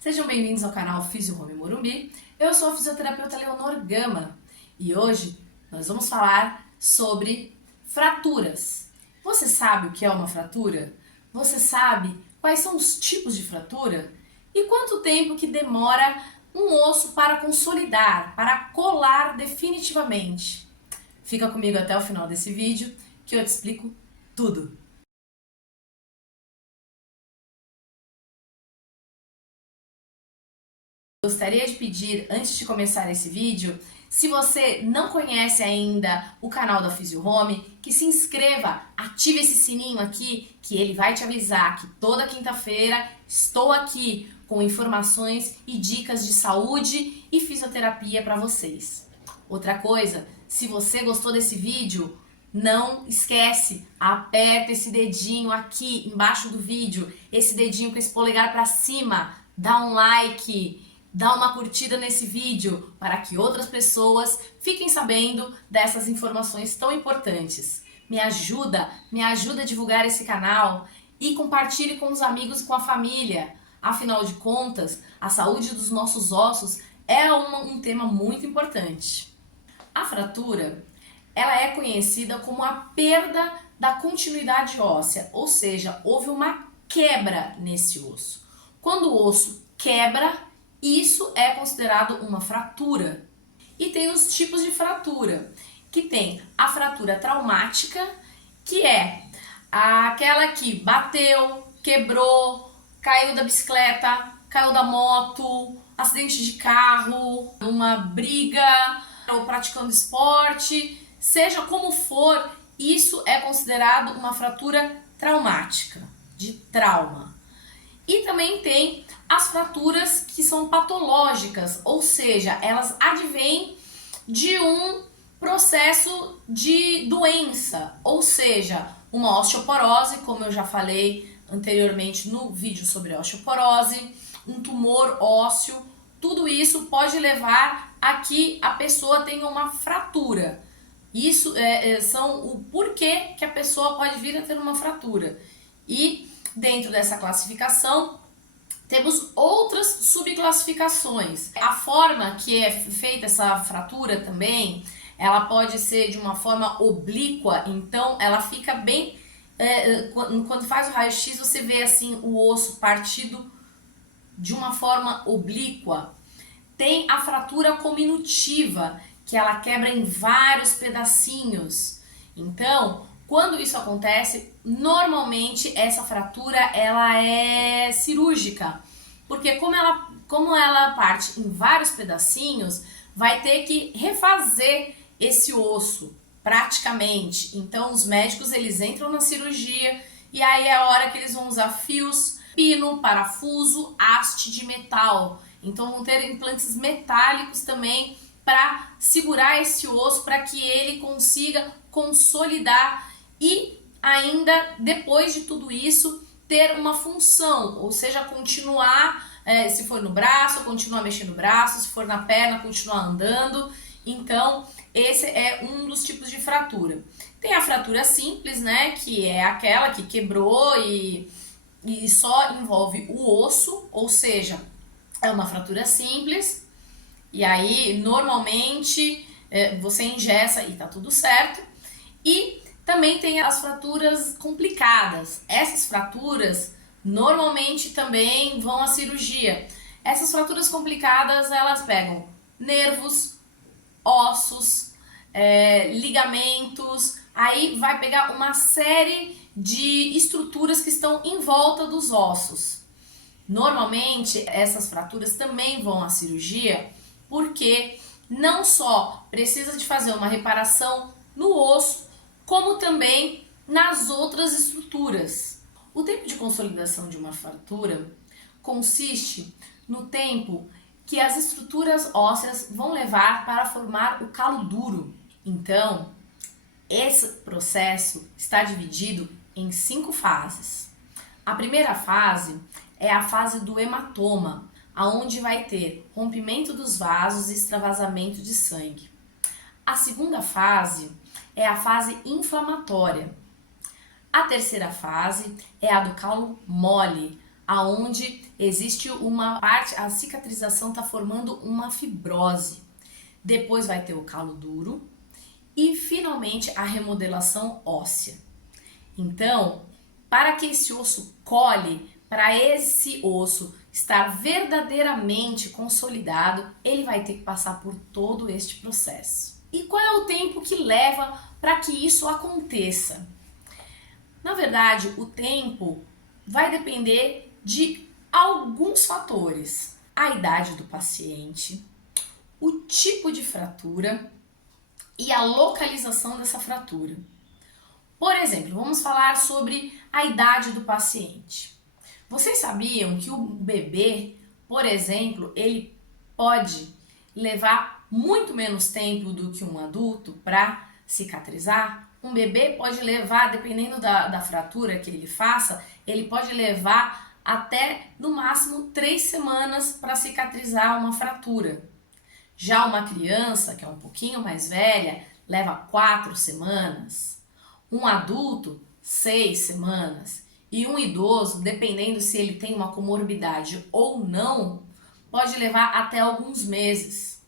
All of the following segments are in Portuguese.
Sejam bem-vindos ao canal Físio Home Morumbi. Eu sou a fisioterapeuta Leonor Gama e hoje nós vamos falar sobre fraturas. Você sabe o que é uma fratura? Você sabe quais são os tipos de fratura? E quanto tempo que demora um osso para consolidar, para colar definitivamente? Fica comigo até o final desse vídeo que eu te explico tudo. Gostaria de pedir, antes de começar esse vídeo, se você não conhece ainda o canal da Físio Home, que se inscreva, ative esse sininho aqui, que ele vai te avisar que toda quinta-feira estou aqui com informações e dicas de saúde e fisioterapia para vocês. Outra coisa, se você gostou desse vídeo, não esquece, aperta esse dedinho aqui embaixo do vídeo, esse dedinho com esse polegar para cima, dá um like, dá uma curtida nesse vídeo para que outras pessoas fiquem sabendo dessas informações tão importantes. Me ajuda a divulgar esse canal e compartilhe com os amigos e com a família. Afinal de contas, a saúde dos nossos ossos é um tema muito importante. A fratura, ela é conhecida como a perda da continuidade óssea, ou seja, houve uma quebra nesse osso. Quando o osso quebra, isso é considerado uma fratura. E tem os tipos de fratura, que tem a fratura traumática, que é aquela que bateu, quebrou, caiu da bicicleta, caiu da moto, acidente de carro, uma briga, ou praticando esporte, seja como for, isso é considerado uma fratura traumática, de trauma. E também tem as fraturas que são patológicas, ou seja, elas advêm de um processo de doença, ou seja, uma osteoporose, como eu já falei anteriormente no vídeo sobre osteoporose, um tumor ósseo, tudo isso pode levar a que a pessoa tenha uma fratura. Isso são o porquê que a pessoa pode vir a ter uma fratura. E dentro dessa classificação, temos outras subclassificações. A forma que é feita essa fratura também, ela pode ser de uma forma oblíqua, então ela fica bem... quando faz o raio-x, você vê assim o osso partido de uma forma oblíqua. Tem a fratura cominutiva, que ela quebra em vários pedacinhos. Então, quando isso acontece, normalmente essa fratura ela é cirúrgica, porque como ela parte em vários pedacinhos, vai ter que refazer esse osso praticamente. Então os médicos eles entram na cirurgia e aí é a hora que eles vão usar fios, pino, parafuso, haste de metal. Então vão ter implantes metálicos também para segurar esse osso para que ele consiga consolidar e ainda depois de tudo isso ter uma função, ou seja, continuar, se for no braço, continuar mexendo o braço, se for na perna, continuar andando. Então esse é um dos tipos de fratura. Tem a fratura simples, né, que é aquela que quebrou e só envolve o osso, ou seja, é uma fratura simples, e aí normalmente você engessa e tá tudo certo. E também tem as fraturas complicadas. Essas fraturas normalmente também vão à cirurgia. Essas fraturas complicadas, elas pegam nervos, ossos, ligamentos, aí vai pegar uma série de estruturas que estão em volta dos ossos. Normalmente essas fraturas também vão à cirurgia porque não só precisa de fazer uma reparação no osso, como também nas outras estruturas. O tempo de consolidação de uma fratura consiste no tempo que as estruturas ósseas vão levar para formar o calo duro. Então, esse processo está dividido em 5 fases. A primeira fase é a fase do hematoma, aonde vai ter rompimento dos vasos e extravasamento de sangue. A segunda fase é a fase inflamatória. A terceira fase é a do calo mole, aonde existe uma parte, a cicatrização está formando uma fibrose. Depois vai ter o calo duro e finalmente a remodelação óssea. Então, para que esse osso cole, para esse osso estar verdadeiramente consolidado, ele vai ter que passar por todo este processo. E qual é o tempo que leva para que isso aconteça? Na verdade, o tempo vai depender de alguns fatores: a idade do paciente, o tipo de fratura e a localização dessa fratura. Por exemplo, vamos falar sobre a idade do paciente. Vocês sabiam que o bebê, por exemplo, ele pode levar muito menos tempo do que um adulto para cicatrizar? Um bebê pode levar, dependendo da fratura que ele faça, ele pode levar até no máximo 3 semanas para cicatrizar uma fratura. Já uma criança, que é um pouquinho mais velha, leva 4 semanas. Um adulto, 6 semanas. E um idoso, dependendo se ele tem uma comorbidade ou não, pode levar até alguns meses.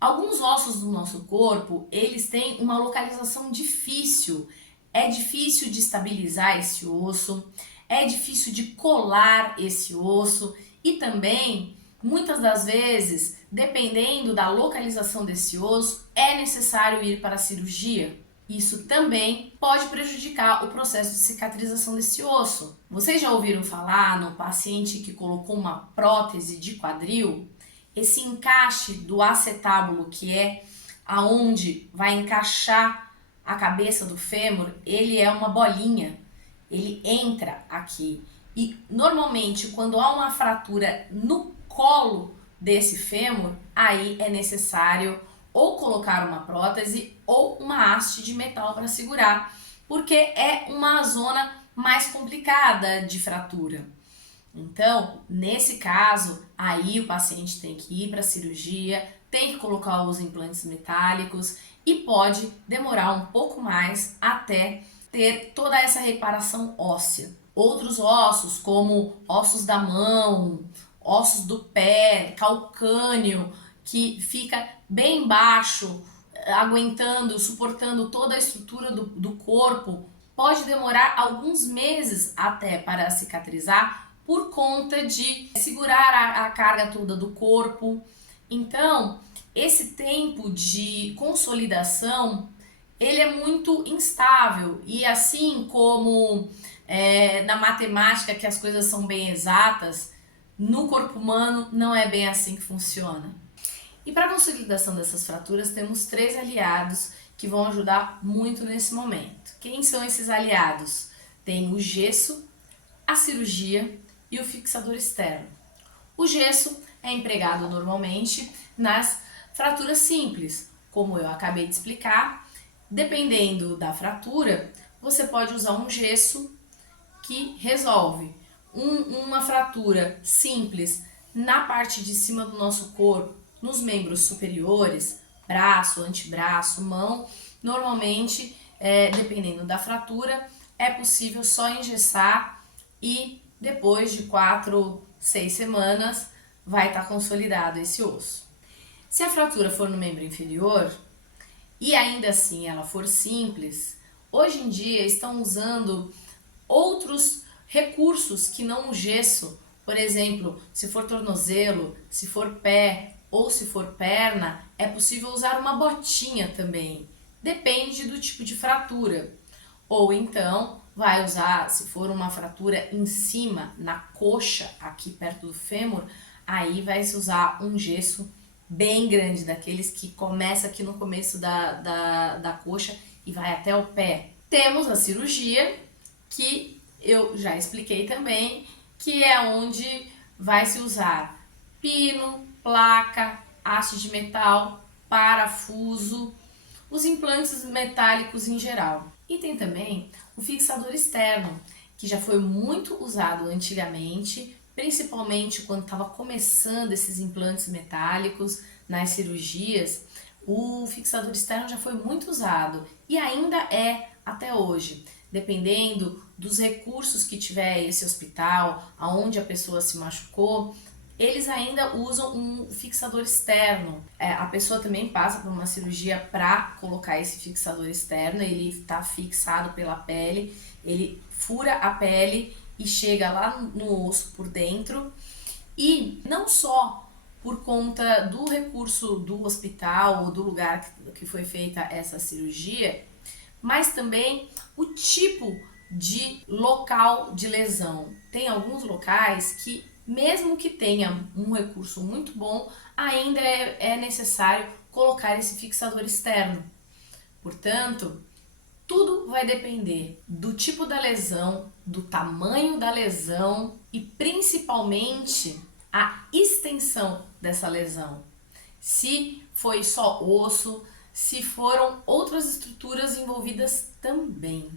Alguns ossos do nosso corpo, eles têm uma localização difícil. É difícil de estabilizar esse osso, é difícil de colar esse osso e também, muitas das vezes, dependendo da localização desse osso, é necessário ir para a cirurgia. Isso também pode prejudicar o processo de cicatrização desse osso. Vocês já ouviram falar no paciente que colocou uma prótese de quadril? Esse encaixe do acetábulo, que é aonde vai encaixar a cabeça do fêmur, ele é uma bolinha. Ele entra aqui. E normalmente, quando há uma fratura no colo desse fêmur, aí é necessário ou colocar uma prótese ou uma haste de metal para segurar, porque é uma zona mais complicada de fratura. Então, nesse caso, aí o paciente tem que ir para a cirurgia, tem que colocar os implantes metálicos e pode demorar um pouco mais até ter toda essa reparação óssea. Outros ossos, como ossos da mão, ossos do pé, calcâneo, que fica bem baixo, aguentando, suportando toda a estrutura do corpo, pode demorar alguns meses até para cicatrizar por conta de segurar a carga toda do corpo. Então, esse tempo de consolidação, ele é muito instável e assim como na matemática que as coisas são bem exatas, no corpo humano não é bem assim que funciona. E para a consolidação dessas fraturas, temos 3 aliados que vão ajudar muito nesse momento. Quem são esses aliados? Tem o gesso, a cirurgia e o fixador externo. O gesso é empregado normalmente nas fraturas simples, como eu acabei de explicar. Dependendo da fratura, você pode usar um gesso que resolve. Uma fratura simples na parte de cima do nosso corpo, nos membros superiores, braço, antebraço, mão, normalmente, dependendo da fratura, é possível só engessar e depois de 4, 6 semanas vai estar consolidado esse osso. Se a fratura for no membro inferior e ainda assim ela for simples, hoje em dia estão usando outros recursos que não o gesso. Por exemplo, se for tornozelo, se for pé ou se for perna, é possível usar uma botinha também. Depende do tipo de fratura. Ou então vai usar, se for uma fratura em cima, na coxa, aqui perto do fêmur, aí vai se usar um gesso bem grande, daqueles que começa aqui no começo da coxa e vai até o pé. Temos a cirurgia, que eu já expliquei também, que é onde vai se usar pino, placa, haste de metal, parafuso, os implantes metálicos em geral. E tem também o fixador externo, que já foi muito usado antigamente, principalmente quando estava começando esses implantes metálicos nas cirurgias. O fixador externo já foi muito usado e ainda é até hoje, dependendo dos recursos que tiver esse hospital, aonde a pessoa se machucou, eles ainda usam um fixador externo. A pessoa também passa por uma cirurgia para colocar esse fixador externo, ele está fixado pela pele, ele fura a pele e chega lá no osso por dentro. E não só por conta do recurso do hospital ou do lugar que foi feita essa cirurgia, mas também o tipo de local de lesão. Tem alguns locais que, mesmo que tenha um recurso muito bom, ainda é necessário colocar esse fixador externo. Portanto, tudo vai depender do tipo da lesão, do tamanho da lesão e principalmente a extensão dessa lesão. Se foi só osso, se foram outras estruturas envolvidas também.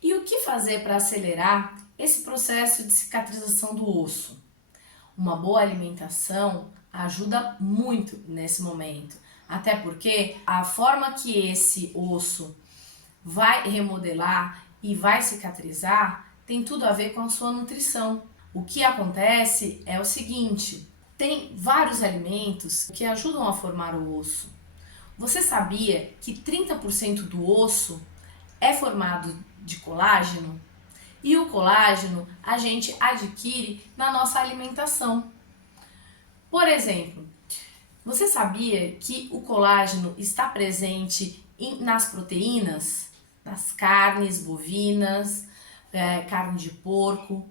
E o que fazer para acelerar esse processo de cicatrização do osso? Uma boa alimentação ajuda muito nesse momento, até porque a forma que esse osso vai remodelar e vai cicatrizar tem tudo a ver com a sua nutrição. O que acontece é o seguinte: tem vários alimentos que ajudam a formar o osso. Você sabia que 30% do osso é formado de colágeno? E o colágeno a gente adquire na nossa alimentação. Por exemplo, você sabia que o colágeno está presente nas proteínas, nas carnes bovinas, carne de porco,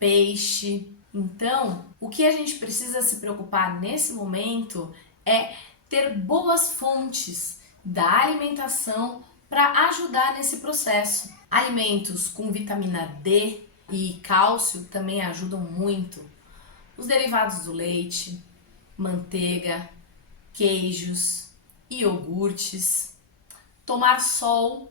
peixe? Então, o que a gente precisa se preocupar nesse momento é ter boas fontes da alimentação para ajudar nesse processo. Alimentos com vitamina D e cálcio também ajudam muito. Os derivados do leite, manteiga, queijos, iogurtes. Tomar sol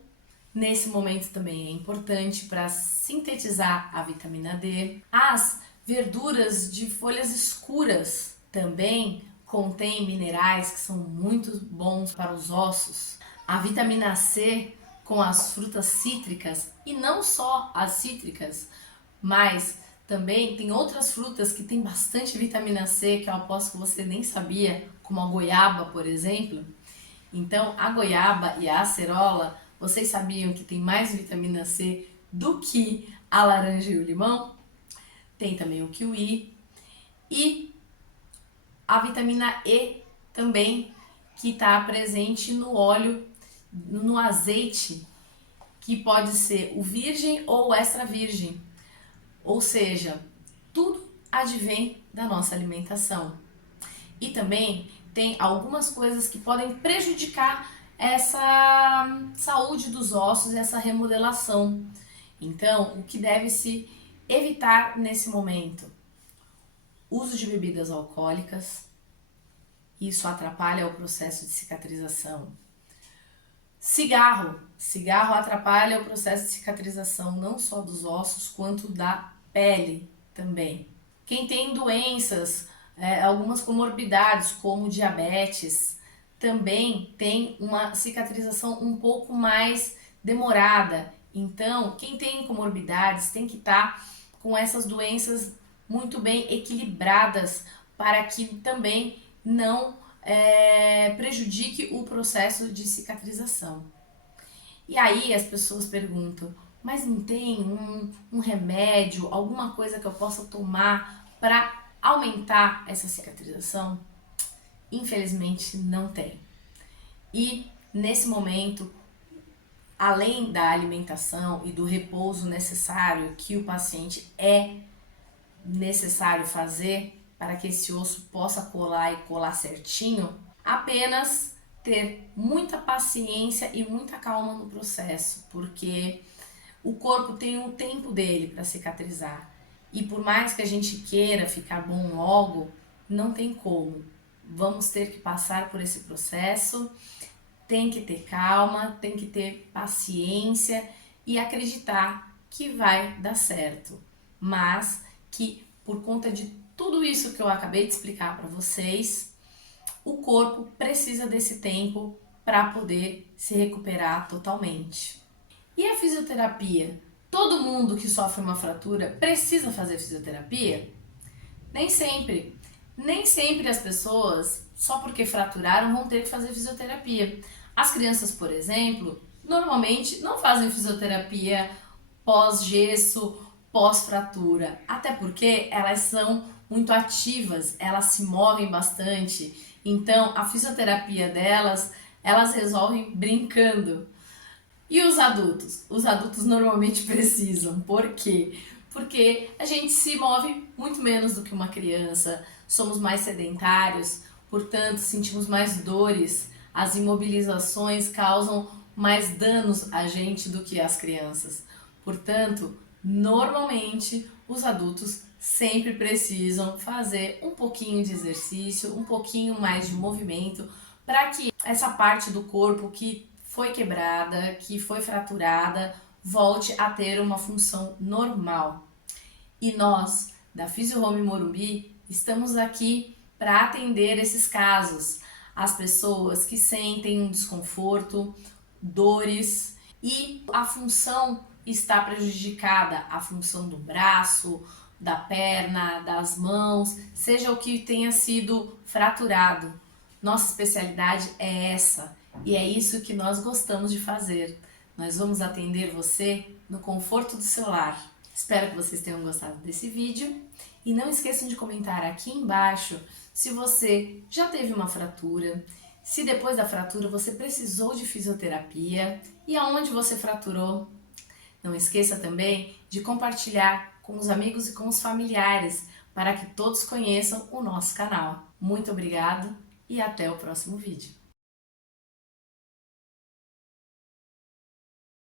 nesse momento também é importante para sintetizar a vitamina D. As verduras de folhas escuras também contêm minerais que são muito bons para os ossos. A vitamina C com as frutas cítricas, e não só as cítricas, mas também tem outras frutas que têm bastante vitamina C, que eu aposto que você nem sabia, como a goiaba, por exemplo. Então, a goiaba e a acerola, vocês sabiam que tem mais vitamina C do que a laranja e o limão? Tem também o kiwi e a vitamina E também, que está presente no óleo, no azeite, que pode ser o virgem ou o extra virgem. Ou seja, tudo advém da nossa alimentação. E também tem algumas coisas que podem prejudicar essa saúde dos ossos, essa remodelação. Então, o que deve se evitar nesse momento? Uso de bebidas alcoólicas, isso atrapalha o processo de cicatrização. Cigarro atrapalha o processo de cicatrização não só dos ossos, quanto da pele também. Quem tem doenças, algumas comorbidades, como diabetes, também tem uma cicatrização um pouco mais demorada. Então, quem tem comorbidades tem que estar com essas doenças muito bem equilibradas para que também não prejudique o processo de cicatrização. E aí as pessoas perguntam, mas não tem um remédio, alguma coisa que eu possa tomar para aumentar essa cicatrização? Infelizmente não tem. E nesse momento, além da alimentação e do repouso necessário que o paciente é necessário fazer para que esse osso possa colar e colar certinho, apenas ter muita paciência e muita calma no processo, porque o corpo tem um tempo dele para cicatrizar. E por mais que a gente queira ficar bom logo, não tem como. Vamos ter que passar por esse processo, tem que ter calma, tem que ter paciência e acreditar que vai dar certo. Mas que por conta de tudo isso que eu acabei de explicar para vocês, o corpo precisa desse tempo para poder se recuperar totalmente. E a fisioterapia? Todo mundo que sofre uma fratura precisa fazer fisioterapia? Nem sempre. Nem sempre as pessoas, só porque fraturaram, vão ter que fazer fisioterapia. As crianças, por exemplo, normalmente não fazem fisioterapia pós-gesso, pós-fratura, até porque elas são muito ativas, elas se movem bastante. Então, a fisioterapia delas, elas resolvem brincando. E os adultos? Os adultos normalmente precisam. Por quê? Porque a gente se move muito menos do que uma criança, somos mais sedentários, portanto, sentimos mais dores. As imobilizações causam mais danos a gente do que as crianças. Portanto, normalmente os adultos sempre precisam fazer um pouquinho de exercício, um pouquinho mais de movimento, para que essa parte do corpo que foi quebrada, que foi fraturada, volte a ter uma função normal. E nós, da Physio Home Morumbi, estamos aqui para atender esses casos. As pessoas que sentem um desconforto, dores e a função está prejudicada, a função do braço, da perna, das mãos, seja o que tenha sido fraturado. Nossa especialidade é essa e é isso que nós gostamos de fazer. Nós vamos atender você no conforto do seu lar. Espero que vocês tenham gostado desse vídeo e não esqueçam de comentar aqui embaixo se você já teve uma fratura, se depois da fratura você precisou de fisioterapia e aonde você fraturou. Não esqueça também de compartilhar com os amigos e com os familiares para que todos conheçam o nosso canal. Muito obrigado e até o próximo vídeo.